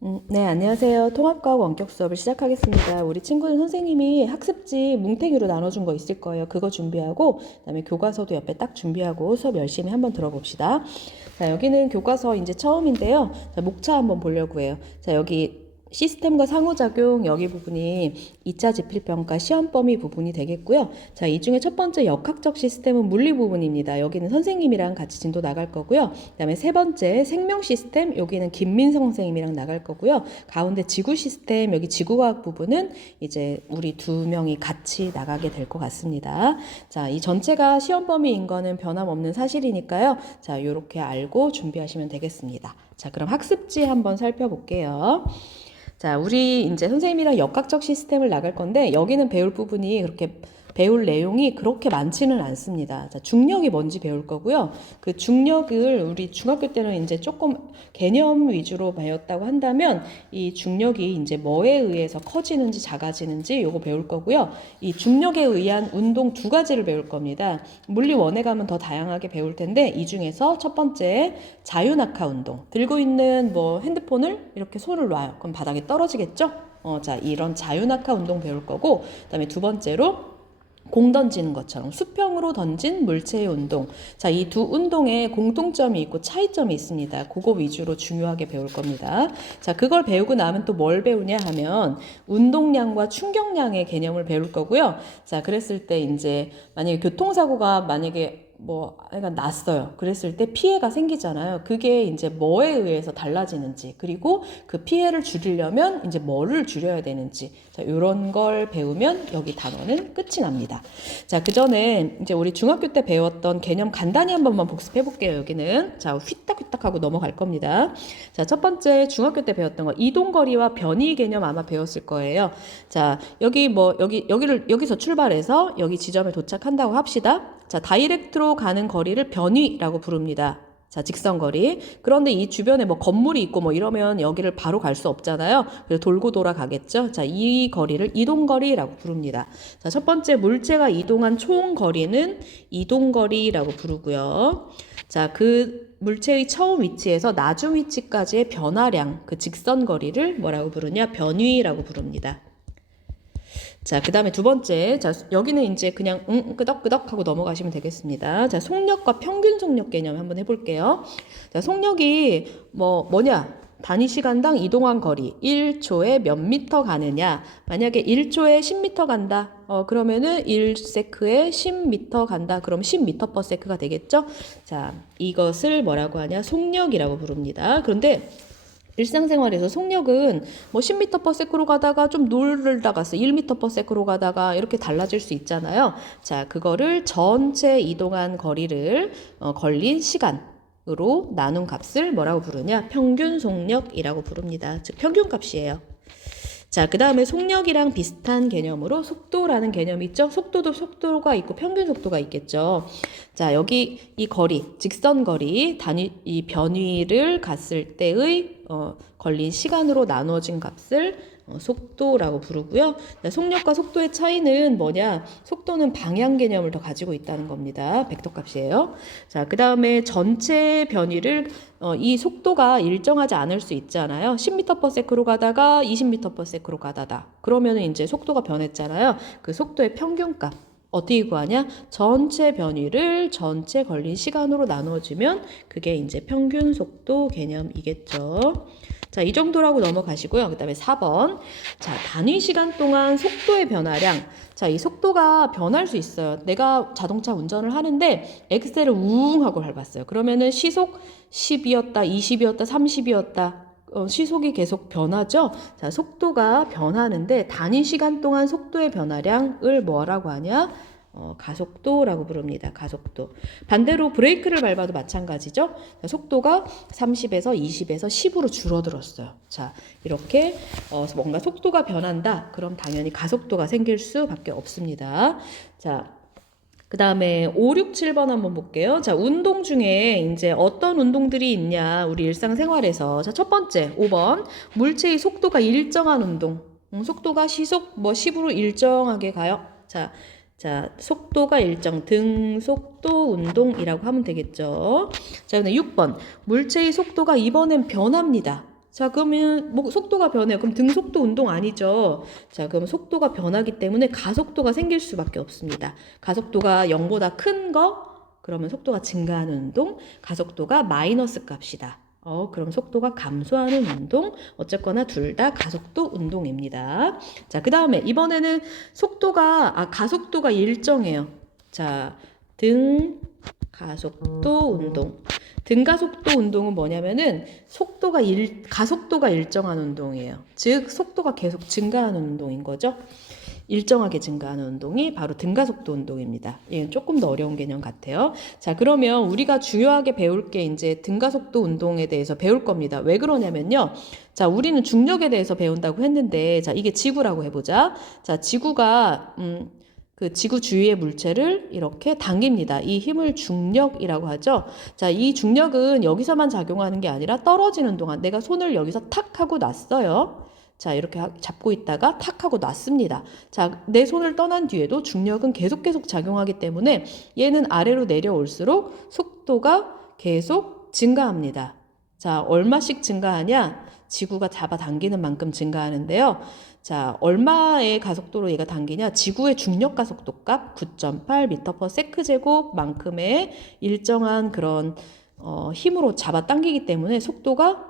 네, 안녕하세요. 통합과학 원격 수업을 시작하겠습니다. 우리 친구는 선생님이 학습지 뭉탱이로 나눠준 거 있을 거예요. 그거 준비하고, 그다음에 교과서도 옆에 딱 준비하고 수업 열심히 한번 들어봅시다. 자, 여기는 교과서 이제 처음인데요. 자, 목차 한번 보려고 해요. 자, 여기 시스템과 상호작용 여기 부분이 2차 지필평가 시험 범위 부분이 되겠고요. 자, 이 중에 첫 번째 역학적 시스템은 물리 부분입니다. 여기는 선생님이랑 같이 진도 나갈 거고요. 그다음에 세 번째 생명 시스템 여기는 김민성 선생님이랑 나갈 거고요. 가운데 지구 시스템 여기 지구과학 부분은 이제 우리 두 명이 같이 나가게 될 것 같습니다. 자, 이 전체가 시험 범위인 거는 변함없는 사실이니까요. 자, 요렇게 알고 준비하시면 되겠습니다. 자, 그럼 학습지 한번 살펴볼게요. 자, 우리 이제 선생님이랑 역학적 시스템을 나갈 건데 여기는 배울 부분이 그렇게 배울 내용이 그렇게 많지는 않습니다. 자, 중력이 뭔지 배울 거고요. 그 중력을 우리 중학교 때는 이제 조금 개념 위주로 배웠다고 한다면 이 중력이 이제 뭐에 의해서 커지는지 작아지는지 요거 배울 거고요. 이 중력에 의한 운동 두 가지를 배울 겁니다. 물리 원에 가면 더 다양하게 배울 텐데 이 중에서 첫 번째 자유낙하 운동. 들고 있는 뭐 핸드폰을 이렇게 손을 놔요. 그럼 바닥에 떨어지겠죠? 자, 이런 자유낙하 운동 배울 거고, 그다음에 두 번째로 공 던지는 것처럼 수평으로 던진 물체의 운동. 자, 이 두 운동에 공통점이 있고 차이점이 있습니다. 그거 위주로 중요하게 배울 겁니다. 자, 그걸 배우고 나면 또 뭘 배우냐 하면 운동량과 충격량의 개념을 배울 거고요. 자, 그랬을 때 이제 만약에 교통사고가 그러니까 났어요. 그랬을 때 피해가 생기잖아요. 그게 이제 뭐에 의해서 달라지는지, 그리고 그 피해를 줄이려면 이제 뭐를 줄여야 되는지, 자, 이런 걸 배우면 여기 단어는 끝이 납니다. 자, 그 전에 이제 우리 중학교 때 배웠던 개념 간단히 한 번만 복습해 볼게요. 여기는. 자, 휘딱휘딱 하고 넘어갈 겁니다. 자, 첫 번째 중학교 때 배웠던 거, 이동거리와 변이 개념 아마 배웠을 거예요. 자, 여기서 출발해서 여기 지점에 도착한다고 합시다. 자, 다이렉트로 가는 거리를 변위라고 부릅니다. 자, 직선거리. 그런데 이 주변에 뭐 건물이 있고 뭐 이러면 여기를 바로 갈 수 없잖아요. 그래서 돌고 돌아 가겠죠. 자, 이 거리를 이동거리라고 부릅니다. 자, 첫 번째 물체가 이동한 총 거리는 이동거리라고 부르고요. 자, 그 물체의 처음 위치에서 나중 위치까지의 변화량, 그 직선거리를 뭐라고 부르냐? 변위라고 부릅니다. 자, 그 다음에 두 번째. 자, 여기는 이제 그냥 끄덕끄덕 하고 넘어가시면 되겠습니다. 자, 속력과 평균 속력 개념 한번 해볼게요. 자, 속력이 뭐냐? 단위 시간당 이동한 거리 1초에 몇 미터 가느냐. 만약에 1초에 10미터 간다. 그러면은 1세크에 10미터 간다. 그럼 10미터 per 세크가 되겠죠? 자, 이것을 뭐라고 하냐? 속력이라고 부릅니다. 그런데 일상생활에서 속력은 뭐 10m per sec로 가다가 좀 놀다 갔어. 1m per sec로 가다가 이렇게 달라질 수 있잖아요. 자, 그거를 전체 이동한 거리를 걸린 시간으로 나눈 값을 뭐라고 부르냐? 평균 속력이라고 부릅니다. 즉 평균값이에요. 자, 그 다음에 속력이랑 비슷한 개념으로 속도라는 개념이 있죠. 속도도 속도가 있고 평균 속도가 있겠죠. 자, 여기 이 거리, 직선 거리, 이 변위를 갔을 때의 걸린 시간으로 나누어진 값을 속도라고 부르고요. 속력과 속도의 차이는 뭐냐? 속도는 방향 개념을 더 가지고 있다는 겁니다. 벡터값이에요. 자, 그 다음에 전체 변위를 이 속도가 일정하지 않을 수 있잖아요. 10m per sec로 가다가 20m per sec로 가다다. 그러면 이제 속도가 변했잖아요. 그 속도의 평균값. 어떻게 구하냐? 전체 변위를 전체 걸린 시간으로 나누어주면 그게 이제 평균 속도 개념이겠죠. 자, 이 정도라고 넘어가시고요. 그 다음에 4번. 자, 단위 시간 동안 속도의 변화량. 자, 이 속도가 변할 수 있어요. 내가 자동차 운전을 하는데 엑셀을 우웅 하고 밟았어요. 그러면은 시속 10이었다, 20이었다, 30이었다. 시속이 계속 변하죠. 자, 속도가 변하는데 단위 시간 동안 속도의 변화량을 뭐라고 하냐? 가속도라고 부릅니다. 가속도. 반대로 브레이크를 밟아도 마찬가지죠. 자, 속도가 30에서 20에서 10으로 줄어들었어요. 자, 이렇게 뭔가 속도가 변한다. 그럼 당연히 가속도가 생길 수밖에 없습니다. 자, 그 다음에 5, 6, 7번 한번 볼게요. 자, 운동 중에 이제 어떤 운동들이 있냐, 우리 일상생활에서. 자, 첫 번째, 5번. 물체의 속도가 일정한 운동. 속도가 시속 10으로 일정하게 가요. 자, 속도가 일정, 등속도 운동이라고 하면 되겠죠. 자, 근데 6번. 물체의 속도가 이번엔 변합니다. 자, 그러면 속도가 변해요. 그럼 등속도 운동 아니죠. 자, 그럼 속도가 변하기 때문에 가속도가 생길 수밖에 없습니다. 가속도가 0보다 큰 거, 그러면 속도가 증가하는 운동, 가속도가 마이너스 값이다. 그럼 속도가 감소하는 운동, 어쨌거나 둘 다 가속도 운동입니다. 자, 그 다음에 이번에는 가속도가 일정해요. 자, 가속도 운동. 등가속도 운동은 뭐냐면은 가속도가 일정한 운동이에요. 즉, 속도가 계속 증가하는 운동인 거죠. 일정하게 증가하는 운동이 바로 등가속도 운동입니다. 얘는 조금 더 어려운 개념 같아요. 자, 그러면 우리가 중요하게 배울 게 이제 등가속도 운동에 대해서 배울 겁니다. 왜 그러냐면요. 자, 우리는 중력에 대해서 배운다고 했는데, 자, 이게 지구라고 해보자. 자, 지구가, 그 지구 주위의 물체를 이렇게 당깁니다. 이 힘을 중력이라고 하죠. 자, 이 중력은 여기서만 작용하는 게 아니라 떨어지는 동안 내가 손을 여기서 탁 하고 놨어요. 자, 이렇게 잡고 있다가 탁 하고 놨습니다. 자, 내 손을 떠난 뒤에도 중력은 계속 작용하기 때문에 얘는 아래로 내려올수록 속도가 계속 증가합니다. 자, 얼마씩 증가하냐? 지구가 잡아당기는 만큼 증가하는데요. 자, 얼마의 가속도로 얘가 당기냐? 지구의 중력 가속도 값 9.8m/s 제곱만큼의 일정한 그런 힘으로 잡아당기기 때문에 속도가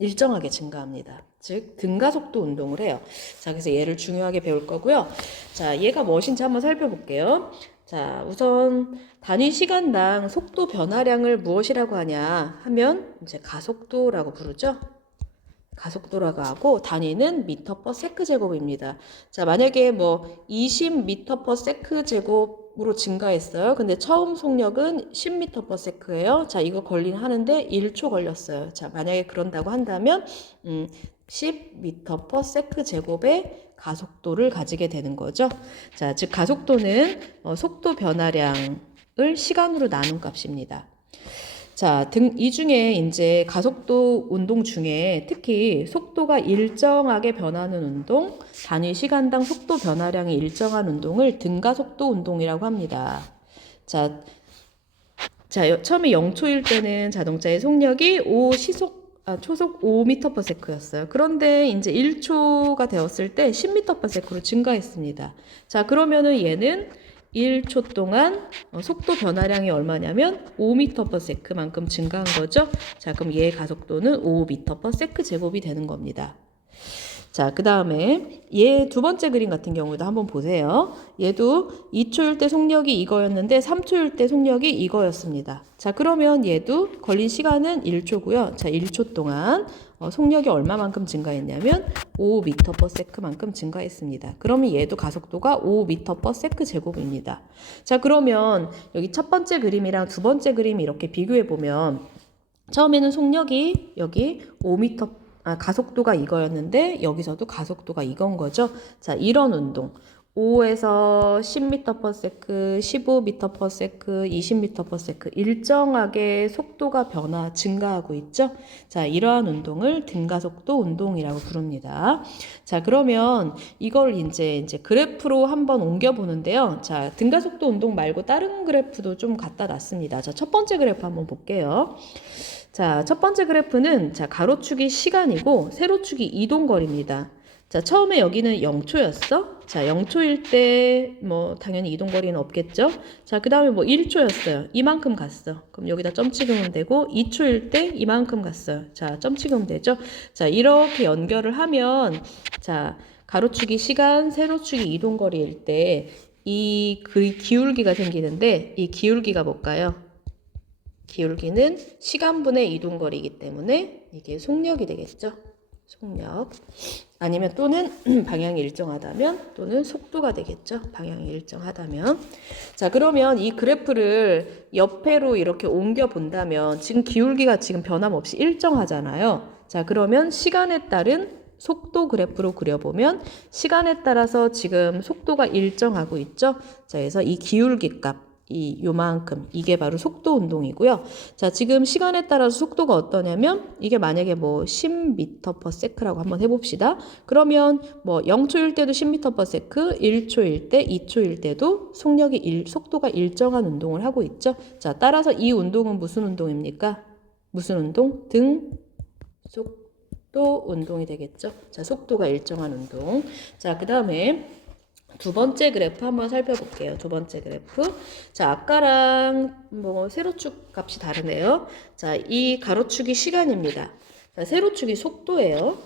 일정하게 증가합니다. 즉 등가속도 운동을 해요. 자, 그래서 얘를 중요하게 배울 거고요. 자, 얘가 무엇인지 한번 살펴볼게요. 자, 우선 단위 시간당 속도 변화량을 무엇이라고 하냐 하면 이제 가속도라고 부르죠. 가속도라고 하고 단위는 m/s 제곱입니다. 자, 만약에 20m/s 제곱으로 증가했어요. 근데 처음 속력은 10m/s예요. 자, 이거 하는데 1초 걸렸어요. 자, 만약에 그런다고 한다면 10m/s 제곱의 가속도를 가지게 되는 거죠. 자, 즉 가속도는 속도 변화량을 시간으로 나눈 값입니다. 자, 이 중에 이제 가속도 운동 중에 특히 속도가 일정하게 변하는 운동, 단위 시간당 속도 변화량이 일정한 운동을 등가속도 운동이라고 합니다. 자, 처음에 0초일 때는 자동차의 속력이 초속 5m/s였어요. 그런데 이제 1초가 되었을 때 10m/s로 증가했습니다. 자, 그러면은 얘는 1초 동안 속도 변화량이 얼마냐면 5m/s만큼 증가한 거죠. 자, 그럼 얘의 가속도는 5m/s 제곱이 되는 겁니다. 자, 그 다음에 얘 두 번째 그림 같은 경우도 한번 보세요. 얘도 2초일 때 속력이 이거였는데 3초일 때 속력이 이거였습니다. 자, 그러면 얘도 걸린 시간은 1초고요. 자, 1초 동안 속력이 얼마만큼 증가했냐면 5m/s만큼 증가했습니다. 그러면 얘도 가속도가 5m/s 제곱입니다. 자, 그러면 여기 첫 번째 그림이랑 두 번째 그림 이렇게 비교해 보면 처음에는 속력이 여기 가속도가 이거였는데 여기서도 가속도가 이건 거죠. 자, 이런 운동 5에서 10m/s, 15m/s, 20m/s 일정하게 속도가 증가하고 있죠. 자, 이러한 운동을 등가속도 운동이라고 부릅니다. 자, 그러면 이걸 이제 그래프로 한번 옮겨 보는데요. 자, 등가속도 운동 말고 다른 그래프도 좀 갖다 놨습니다. 자, 첫 번째 그래프 한번 볼게요. 자, 첫 번째 그래프는 가로축이 시간이고 세로축이 이동거리입니다. 자, 처음에 여기는 0초였어. 자, 0초일 때 당연히 이동거리는 없겠죠. 자, 그 다음에 1초였어요. 이만큼 갔어. 그럼 여기다 점 찍으면 되고 2초일 때 이만큼 갔어요. 자, 점 찍으면 되죠. 자, 이렇게 연결을 하면 자, 가로축이 시간, 세로축이 이동거리일 때 이 기울기가 생기는데 이 기울기가 뭘까요? 기울기는 시간분의 이동거리이기 때문에 이게 속력이 되겠죠. 속력. 아니면 또는 방향이 일정하다면 또는 속도가 되겠죠. 방향이 일정하다면. 자, 그러면 이 그래프를 옆에로 이렇게 옮겨 본다면 지금 기울기가 지금 변함없이 일정하잖아요. 자, 그러면 시간에 따른 속도 그래프로 그려보면 시간에 따라서 지금 속도가 일정하고 있죠. 자, 그래서 이 기울기 값 요만큼 이게 바로 속도 운동이고요. 자, 지금 시간에 따라서 속도가 어떠냐면 이게 만약에 10m/s라고 한번 해봅시다. 그러면 0초일 때도 10m/s, 1초일 때, 2초일 때도 속도가 일정한 운동을 하고 있죠. 자, 따라서 이 운동은 무슨 운동입니까? 무슨 운동? 속도 운동이 되겠죠. 자, 속도가 일정한 운동. 자, 그 다음에 두 번째 그래프 한번 살펴볼게요. 두 번째 그래프. 자, 아까랑 뭐 세로축 값이 다르네요. 자, 이 가로축이 시간입니다. 자, 세로축이 속도예요.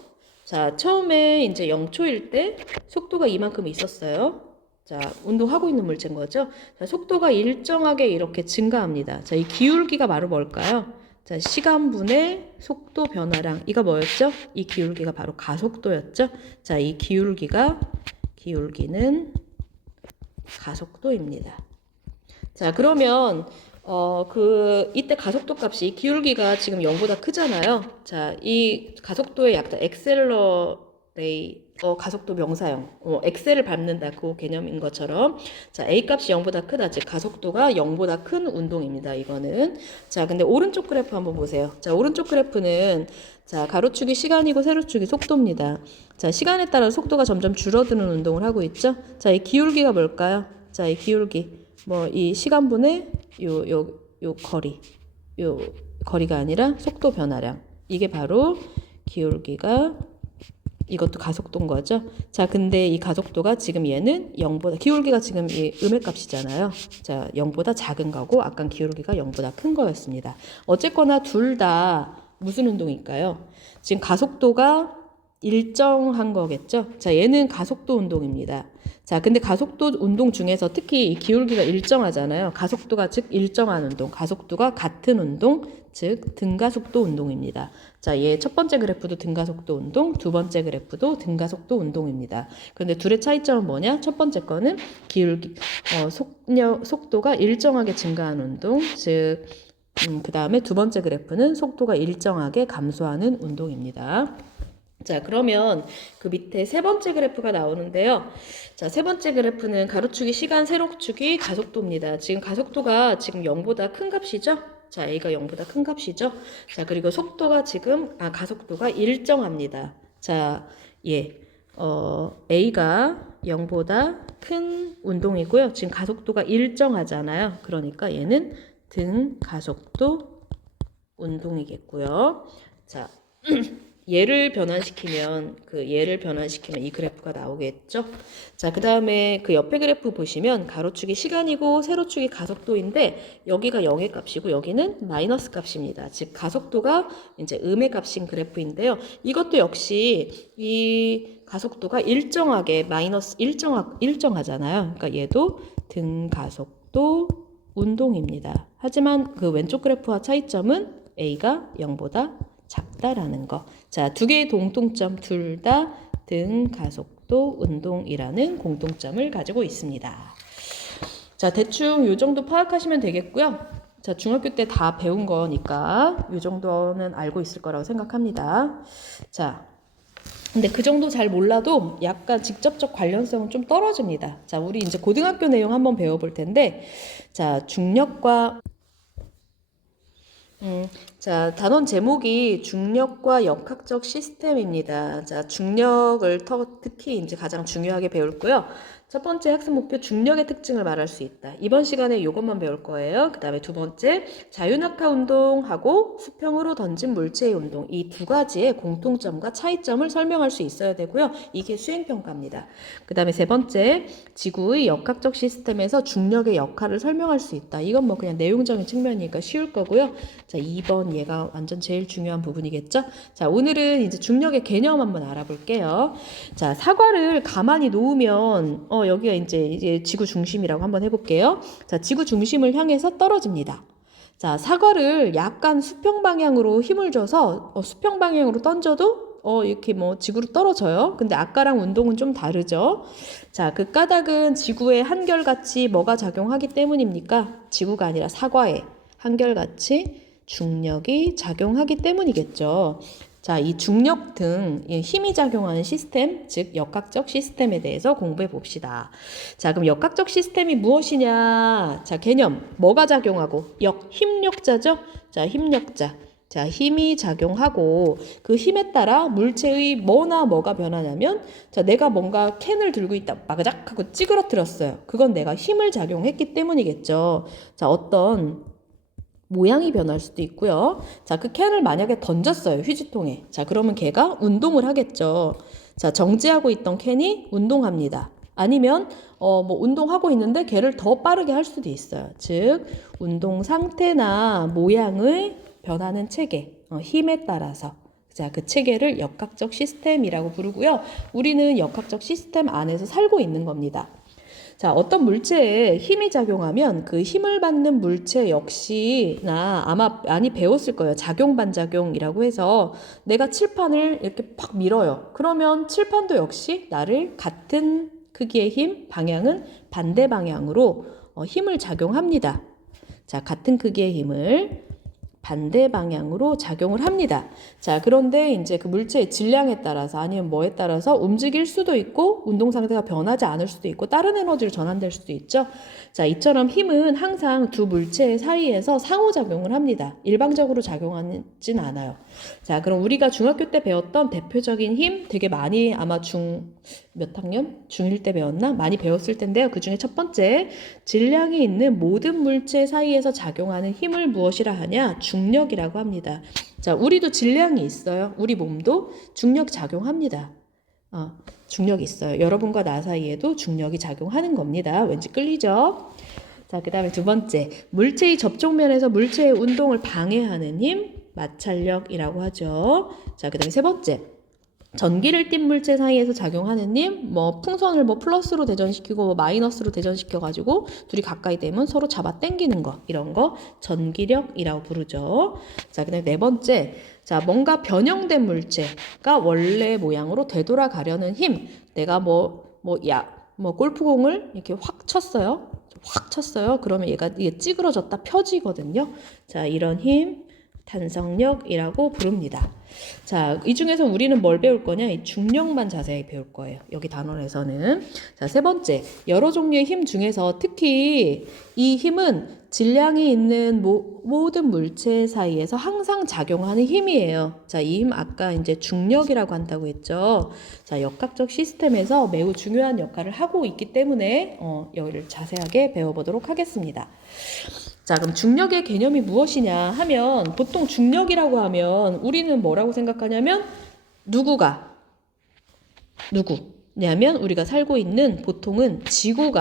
자, 처음에 이제 0초일 때 속도가 이만큼 있었어요. 자, 운동하고 있는 물체인 거죠. 자, 속도가 일정하게 이렇게 증가합니다. 자, 이 기울기가 바로 뭘까요? 자, 시간분의 속도 변화량. 이거 뭐였죠? 이 기울기가 바로 가속도였죠. 자, 이 기울기는 가속도입니다. 자, 그러면 이때 가속도 값이 기울기가 지금 0보다 크잖아요. 자, 이 가속도의 약자 가속도 명사형. 엑셀을 밟는다 그 개념인 것처럼. 자, A 값이 0보다 크다. 즉 가속도가 0보다 큰 운동입니다. 이거는. 자, 근데 오른쪽 그래프 한번 보세요. 자, 오른쪽 그래프는 자, 가로축이 시간이고 세로축이 속도입니다. 자, 시간에 따라 속도가 점점 줄어드는 운동을 하고 있죠. 자, 이 기울기가 뭘까요? 자, 이 기울기. 이 시간분의 요 거리가 아니라 속도 변화량. 이게 바로 기울기가 이것도 가속도인 거죠. 자, 근데 이 가속도가 지금 얘는 0보다 기울기가 지금 이 음의 값이잖아요. 자, 0보다 작은 거고 아까 기울기가 0보다 큰 거였습니다. 어쨌거나 둘 다 무슨 운동일까요? 지금 가속도가 일정한 거겠죠. 자, 얘는 가속도 운동입니다. 자, 근데 가속도 운동 중에서 특히 이 기울기가 일정하잖아요. 가속도가 즉 일정한 운동, 가속도가 같은 운동, 즉 등가속도 운동입니다. 자, 얘 첫 번째 그래프도 등가속도 운동, 두 번째 그래프도 등가속도 운동입니다. 그런데 둘의 차이점은 뭐냐? 첫 번째 거는 기울기, 속도가 일정하게 증가하는 운동, 즉 그 다음에 두 번째 그래프는 속도가 일정하게 감소하는 운동입니다. 자, 그러면 그 밑에 세 번째 그래프가 나오는데요. 자, 세 번째 그래프는 가로축이 시간, 세로축이 가속도입니다. 지금 가속도가 지금 0보다 큰 값이죠? 자, A가 0보다 큰 값이죠? 자, 그리고 속도가 가속도가 일정합니다. 자, A가 0보다 큰 운동이고요. 지금 가속도가 일정하잖아요. 그러니까 얘는 등가속도 운동이겠고요. 자, 얘를 변환시키면 이 그래프가 나오겠죠. 자, 그 다음에 그 옆에 그래프 보시면 가로축이 시간이고 세로축이 가속도인데 여기가 0의 값이고 여기는 마이너스 값입니다. 즉 가속도가 이제 음의 값인 그래프인데요. 이것도 역시 이 가속도가 일정하게 일정하잖아요. 그러니까 얘도 등가속도 운동입니다. 하지만 그 왼쪽 그래프와 차이점은 A가 0보다 작다라는 거. 자, 두 개의 공통점, 둘 다 등가속도 운동이라는 공통점을 가지고 있습니다. 자, 대충 요 정도 파악하시면 되겠고요. 자, 중학교 때 다 배운 거니까 요 정도는 알고 있을 거라고 생각합니다. 자, 근데 그 정도 잘 몰라도 약간 직접적 관련성은 좀 떨어집니다. 자, 우리 이제 고등학교 내용 한번 배워볼 텐데, 자, 중력과 자, 단원 제목이 중력과 역학적 시스템입니다. 자, 중력을 특히 이제 가장 중요하게 배울 거요. 첫 번째 학습 목표 중력의 특징을 말할 수 있다. 이번 시간에 이것만 배울 거예요. 그 다음에 두 번째 자유낙하 운동하고 수평으로 던진 물체의 운동. 이 두 가지의 공통점과 차이점을 설명할 수 있어야 되고요. 이게 수행평가입니다. 그 다음에 세 번째 지구의 역학적 시스템에서 중력의 역할을 설명할 수 있다. 이건 뭐 그냥 내용적인 측면이니까 쉬울 거고요. 자, 2번 얘가 완전 제일 중요한 부분이겠죠. 자, 오늘은 이제 중력의 개념 한번 알아볼게요. 자, 사과를 가만히 놓으면 여기가 이제 지구 중심이라고 한번 해볼게요. 자, 지구 중심을 향해서 떨어집니다. 자, 사과를 약간 수평 방향으로 힘을 줘서 수평 방향으로 던져도 이렇게 뭐 지구로 떨어져요. 근데 아까랑 운동은 좀 다르죠. 자, 그 까닭은 지구에 한결같이 뭐가 작용하기 때문입니까? 지구가 아니라 사과에 한결같이 중력이 작용하기 때문이겠죠. 자, 이 중력 등 힘이 작용하는 시스템, 즉 역학적 시스템에 대해서 공부해 봅시다. 자, 그럼 역학적 시스템이 무엇이냐? 자, 개념. 뭐가 작용하고? 힘력자죠? 자, 힘력자. 자, 힘이 작용하고 그 힘에 따라 물체의 뭐가 변하냐면, 자, 내가 뭔가 캔을 들고 있다. 마그작 하고 찌그러뜨렸어요. 그건 내가 힘을 작용했기 때문이겠죠. 자, 어떤 모양이 변할 수도 있고요. 자, 그 캔을 만약에 던졌어요. 휴지통에. 자, 그러면 걔가 운동을 하겠죠. 자, 정지하고 있던 캔이 운동합니다. 아니면 뭐 운동하고 있는데 걔를 더 빠르게 할 수도 있어요. 즉, 운동 상태나 모양의 변하는 체계, 힘에 따라서. 자, 그 체계를 역학적 시스템이라고 부르고요. 우리는 역학적 시스템 안에서 살고 있는 겁니다. 자, 어떤 물체에 힘이 작용하면 그 힘을 받는 물체 역시나 아마 많이 배웠을 거예요. 작용 반작용이라고 해서 내가 칠판을 이렇게 팍 밀어요. 그러면 칠판도 역시 나를 같은 크기의 힘, 방향은 반대 방향으로 힘을 작용합니다. 자, 같은 크기의 힘을 반대 방향으로 작용을 합니다. 자, 그런데 이제 그 물체의 질량에 따라서 아니면 뭐에 따라서 움직일 수도 있고 운동 상태가 변하지 않을 수도 있고 다른 에너지로 전환될 수도 있죠. 자, 이처럼 힘은 항상 두 물체 사이에서 상호작용을 합니다. 일방적으로 작용하진 않아요. 자, 그럼 우리가 중학교 때 배웠던 대표적인 힘 되게 많이 아마 몇 학년? 중1 때 배웠나? 많이 배웠을 텐데요. 그 중에 첫 번째, 질량이 있는 모든 물체 사이에서 작용하는 힘을 무엇이라 하냐? 중력이라고 합니다. 자, 우리도 질량이 있어요. 우리 몸도 중력 작용합니다. 중력이 있어요. 여러분과 나 사이에도 중력이 작용하는 겁니다. 왠지 끌리죠? 자, 그 다음에 두 번째, 물체의 접촉면에서 물체의 운동을 방해하는 힘, 마찰력이라고 하죠. 자, 그 다음에 세 번째, 전기를 띤 물체 사이에서 작용하는 힘, 뭐 풍선을 뭐 플러스로 대전시키고 뭐 마이너스로 대전시켜가지고 둘이 가까이 되면 서로 잡아 당기는 거, 이런 거 전기력이라고 부르죠. 자, 그다음에 네 번째, 자, 뭔가 변형된 물체가 원래 모양으로 되돌아가려는 힘. 내가 뭐 골프공을 이렇게 확 쳤어요. 그러면 이게 찌그러졌다 펴지거든요. 자, 이런 힘, 탄성력이라고 부릅니다. 자, 이 중에서 우리는 뭘 배울 거냐? 이 중력만 자세히 배울 거예요. 여기 단원에서는. 자, 세 번째, 여러 종류의 힘 중에서 특히 이 힘은 질량이 있는 모든 물체 사이에서 항상 작용하는 힘이에요. 자, 이 힘 아까 이제 중력이라고 한다고 했죠. 자, 역학적 시스템에서 매우 중요한 역할을 하고 있기 때문에 여기를 자세하게 배워보도록 하겠습니다. 자, 그럼 중력의 개념이 무엇이냐 하면 보통 중력이라고 하면 우리는 뭐라고 생각하냐면 누구냐면 우리가 살고 있는 보통은 지구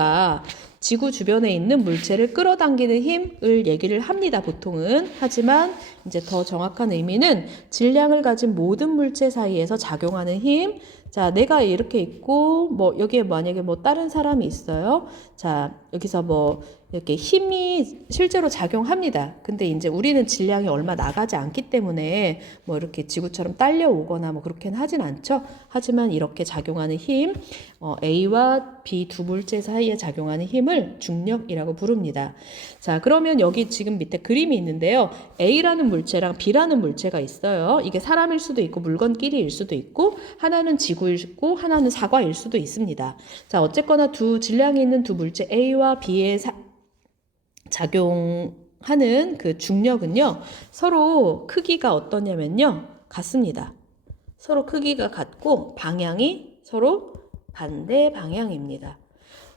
주변에 있는 물체를 끌어당기는 힘을 얘기를 합니다. 보통은. 하지만 이제 더 정확한 의미는 질량을 가진 모든 물체 사이에서 작용하는 힘. 자, 내가 이렇게 있고 뭐 여기에 만약에 뭐 다른 사람이 있어요. 자, 여기서 뭐 이렇게 힘이 실제로 작용합니다. 근데 이제 우리는 질량이 얼마 나가지 않기 때문에 뭐 이렇게 지구처럼 딸려오거나 뭐 그렇게는 하진 않죠. 하지만 이렇게 작용하는 힘, A와 B 두 물체 사이에 작용하는 힘을 중력이라고 부릅니다. 자, 그러면 여기 지금 밑에 그림이 있는데요. A라는 물체랑 B라는 물체가 있어요. 이게 사람일 수도 있고 물건끼리일 수도 있고 하나는 지구이고 하나는 사과일 수도 있습니다. 자, 어쨌거나 두 질량이 있는 두 물체 A와 B의 작용하는 그 중력은요, 서로 크기가 어떠냐면요, 같습니다. 서로 크기가 같고 방향이 서로 반대 방향입니다.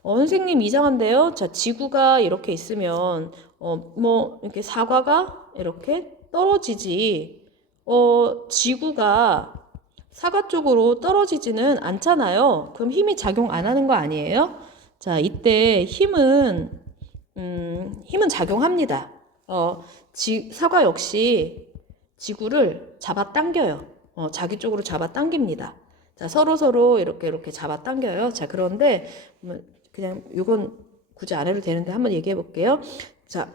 선생님 이상한데요? 자, 지구가 이렇게 있으면 뭐 이렇게 사과가 이렇게 떨어지지 지구가 사과 쪽으로 떨어지지는 않잖아요. 그럼 힘이 작용 안 하는 거 아니에요? 자, 이때 힘은 작용합니다. 사과 역시 지구를 잡아당겨요. 자기 쪽으로 잡아당깁니다. 자, 서로 이렇게 잡아당겨요. 자, 그런데 그냥 이건 굳이 안 해도 되는데 한번 얘기해 볼게요. 자,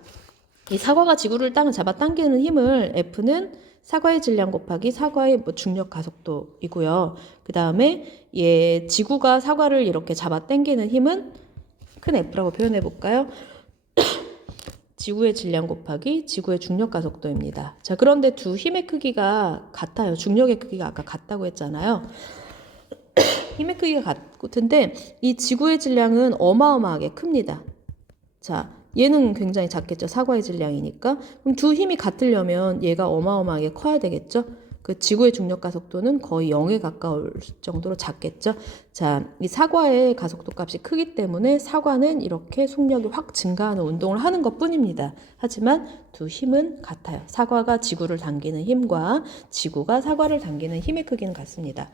이 사과가 지구를 잡아당기는 힘을 F는 사과의 질량 곱하기 사과의 중력 가속도이고요. 그 다음에 지구가 사과를 이렇게 잡아당기는 힘은 큰 F라고 표현해 볼까요? 지구의 질량 곱하기 지구의 중력 가속도입니다. 자, 그런데 두 힘의 크기가 같아요. 중력의 크기가 아까 같다고 했잖아요. 힘의 크기가 같은데 이 지구의 질량은 어마어마하게 큽니다. 자, 얘는 굉장히 작겠죠. 사과의 질량이니까. 그럼 두 힘이 같으려면 얘가 어마어마하게 커야 되겠죠. 그 지구의 중력 가속도는 거의 0에 가까울 정도로 작겠죠. 자, 이 사과의 가속도 값이 크기 때문에 사과는 이렇게 속력이 확 증가하는 운동을 하는 것 뿐입니다. 하지만 두 힘은 같아요. 사과가 지구를 당기는 힘과 지구가 사과를 당기는 힘의 크기는 같습니다.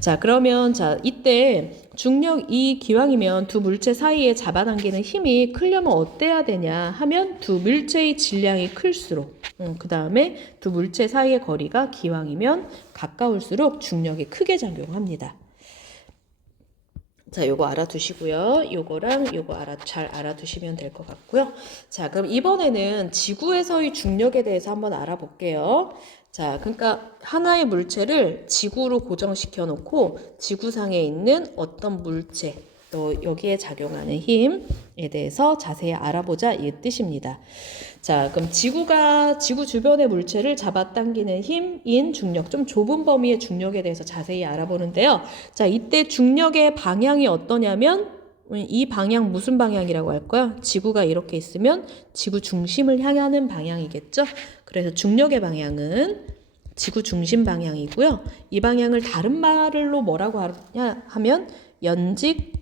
자, 그러면 이때 중력 이 기왕이면 두 물체 사이에 잡아당기는 힘이 크려면 어때야 되냐 하면 두 물체의 질량이 클수록 그 다음에 두 물체 사이의 거리가 기왕이면 가까울수록 중력이 크게 작용합니다. 자, 요거 알아두시고요. 요거랑 요거 잘 알아두시면 될 것 같고요. 자, 그럼 이번에는 지구에서의 중력에 대해서 한번 알아볼게요. 자, 그러니까 하나의 물체를 지구로 고정시켜 놓고 지구상에 있는 어떤 물체, 또 여기에 작용하는 힘에 대해서 자세히 알아보자 이 뜻입니다. 자, 그럼 지구 주변의 물체를 잡아당기는 힘인 중력, 좀 좁은 범위의 중력에 대해서 자세히 알아보는데요. 자, 이때 중력의 방향이 어떠냐면 이 방향 무슨 방향이라고 할까요? 지구가 이렇게 있으면 지구 중심을 향하는 방향이겠죠? 그래서 중력의 방향은 지구 중심 방향이고요. 이 방향을 다른 말로 뭐라고 하냐 하면 연직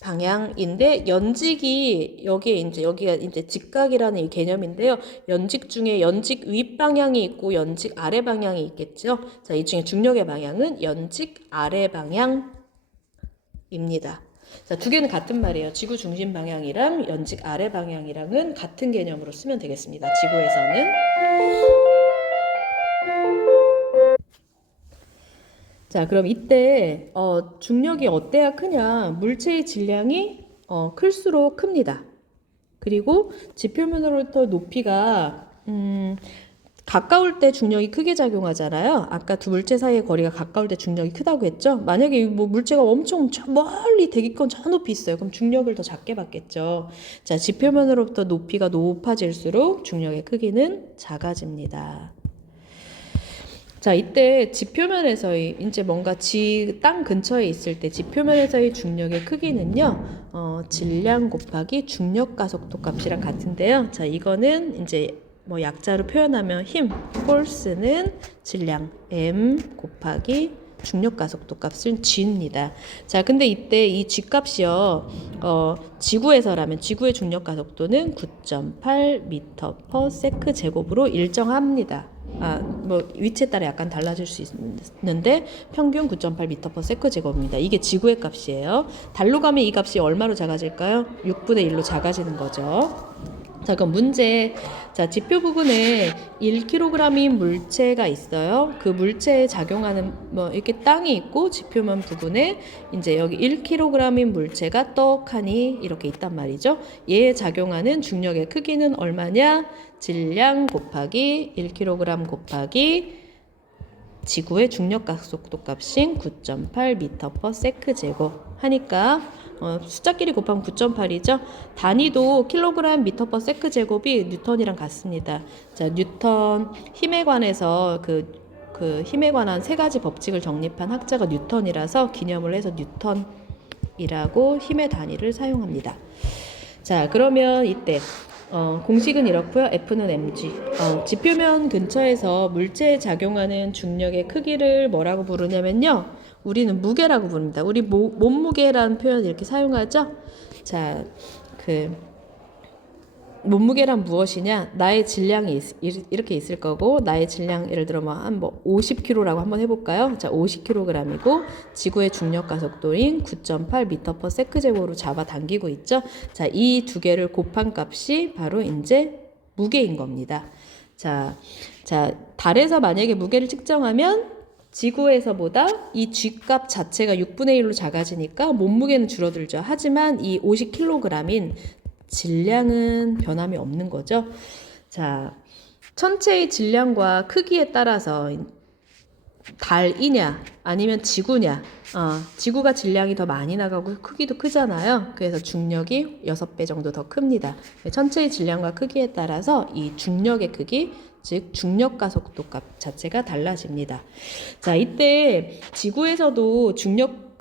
방향인데, 연직이 여기가 이제 직각이라는 이 개념인데요. 연직 중에 연직 윗 방향이 있고 연직 아래 방향이 있겠죠. 자, 이 중에 중력의 방향은 연직 아래 방향입니다. 자, 두 개는 같은 말이에요. 지구 중심 방향이랑 연직 아래 방향이랑은 같은 개념으로 쓰면 되겠습니다. 지구에서는. 자, 그럼 이때 중력이 어때야 크냐? 물체의 질량이 클수록 큽니다. 그리고 지표면으로부터 높이가 가까울 때 중력이 크게 작용하잖아요. 아까 두 물체 사이의 거리가 가까울 때 중력이 크다고 했죠. 만약에 뭐 물체가 엄청 멀리 대기권 저 높이 있어요. 그럼 중력을 더 작게 받겠죠. 자, 지표면으로부터 높이가 높아질수록 중력의 크기는 작아집니다. 자, 이때 지표면에서의 이제 뭔가 땅 근처에 있을 때 지표면에서의 중력의 크기는요, 질량 곱하기 중력 가속도 값이랑 같은데요. 자, 이거는 이제 뭐 약자로 표현하면 힘, force는 질량 m 곱하기 중력 가속도 값은 g입니다. 자, 근데 이때 이 g 값이요, 지구에서라면 지구의 중력 가속도는 9.8 m/s 제곱으로 일정합니다. 뭐 위치에 따라 약간 달라질 수 있는데 평균 9.8 m/s 제곱입니다. 이게 지구의 값이에요. 달로 가면 이 값이 얼마로 작아질까요? 6분의 1로 작아지는 거죠. 자, 그럼 문제. 자, 지표 부분에 1kg인 물체가 있어요. 그 물체에 작용하는 뭐 이렇게 땅이 있고 지표면 부분에 이제 여기 1kg인 물체가 떡하니 이렇게 있단 말이죠. 얘에 작용하는 중력의 크기는 얼마냐? 질량 곱하기 1kg 곱하기 지구의 중력 가속도 값인 9.8 m/s 제곱 하니까 숫자끼리 곱하면 9.8이죠. 단위도 킬로그램 m/s 제곱이 뉴턴이랑 같습니다. 자, 뉴턴 힘에 관해서 그 힘에 관한 세 가지 법칙을 정립한 학자가 뉴턴이라서 기념을 해서 뉴턴이라고 힘의 단위를 사용합니다. 자, 그러면 이때 공식은 이렇고요. F는 mg. 지표면 근처에서 물체에 작용하는 중력의 크기를 뭐라고 부르냐면요. 우리는 무게라고 부릅니다. 우리 몸무게라는 표현을 이렇게 사용하죠. 자, 몸무게란 무엇이냐? 나의 질량이 이렇게 있을 거고, 나의 질량 예를 들어 한 50kg라고 한번 해볼까요? 자, 50kg이고 지구의 중력 가속도인 9.8 m/s 제곱으로 잡아당기고 있죠. 자, 이 두 개를 곱한 값이 바로 이제 무게인 겁니다. 자, 달에서 만약에 무게를 측정하면 지구에서보다 이 G값 자체가 6분의 1로 작아지니까 몸무게는 줄어들죠. 하지만 이 50kg인 질량은 변함이 없는 거죠. 자, 천체의 질량과 크기에 따라서 달이냐 아니면 지구냐, 지구가 질량이 더 많이 나가고 크기도 크잖아요. 그래서 중력이 6배 정도 더 큽니다. 천체의 질량과 크기에 따라서 이 중력의 크기, 즉 중력 가속도 값 자체가 달라집니다. 자, 이때 지구에서도 중력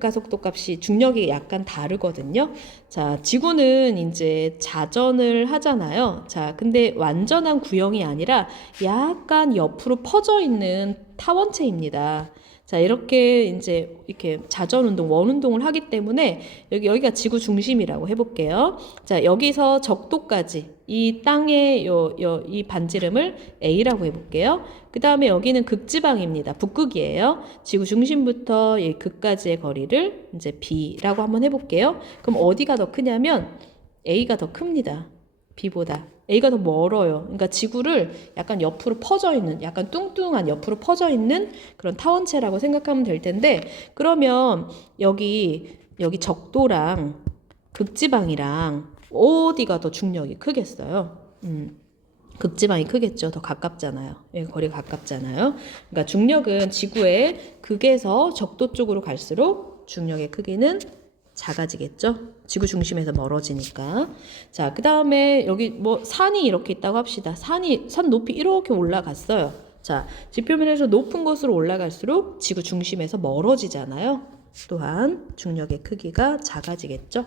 가속도 값이 중력이 약간 다르거든요. 자, 지구는 이제 자전을 하잖아요. 자, 근데 완전한 구형이 아니라 약간 옆으로 퍼져 있는 타원체입니다. 자, 이렇게 이제 이렇게 자전 운동, 원 운동을 하기 때문에 여기가 지구 중심이라고 해볼게요. 자, 여기서 적도까지 이 땅의 이 반지름을 A라고 해볼게요. 그 다음에 여기는 극지방입니다. 북극이에요. 지구 중심부터 이 극까지의 거리를 이제 B라고 한번 해볼게요. 그럼 어디가 더 크냐면 A가 더 큽니다. B보다. A가 더 멀어요. 그러니까 지구를 약간 옆으로 퍼져 있는, 약간 뚱뚱한 옆으로 퍼져 있는 그런 타원체라고 생각하면 될 텐데, 그러면 여기 적도랑 극지방이랑 어디가 더 중력이 크겠어요? 극지방이 크겠죠. 더 가깝잖아요. 예, 거리가 가깝잖아요. 그러니까 중력은 지구의 극에서 적도 쪽으로 갈수록 중력의 크기는 작아지겠죠. 지구 중심에서 멀어지니까. 자, 그 다음에 여기 뭐 산이 이렇게 있다고 합시다. 산 높이 이렇게 올라갔어요. 자, 지표면에서 높은 곳으로 올라갈수록 지구 중심에서 멀어지잖아요. 또한 중력의 크기가 작아지겠죠.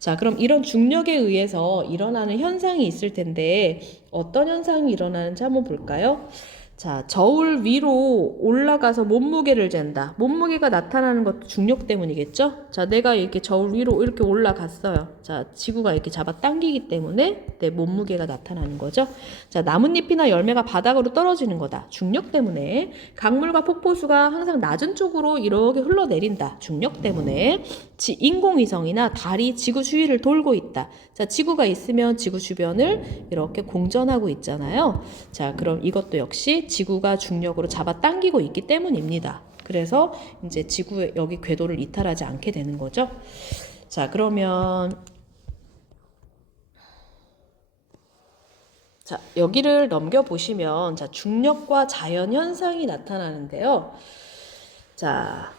자, 그럼 이런 중력에 의해서 일어나는 현상이 있을 텐데 어떤 현상이 일어나는지 한번 볼까요? 자, 저울 위로 올라가서 몸무게를 잰다. 몸무게가 나타나는 것도 중력 때문이겠죠? 자, 내가 이렇게 저울 위로 이렇게 올라갔어요. 자, 지구가 이렇게 잡아 당기기 때문에 내 몸무게가 나타나는 거죠. 자, 나뭇잎이나 열매가 바닥으로 떨어지는 거다. 중력 때문에. 강물과 폭포수가 항상 낮은 쪽으로 이렇게 흘러내린다. 중력 때문에. 인공위성이나 달이 지구 주위를 돌고 있다. 자, 지구가 있으면 지구 주변을 이렇게 공전하고 있잖아요. 자, 그럼 이것도 역시 지구가 중력으로 잡아당기고 있기 때문입니다. 그래서 이제 지구의 여기 궤도를 이탈하지 않게 되는 거죠. 자, 그러면 자, 여기를 넘겨보시면 자, 중력과 자연 현상이 나타나는데요. 자,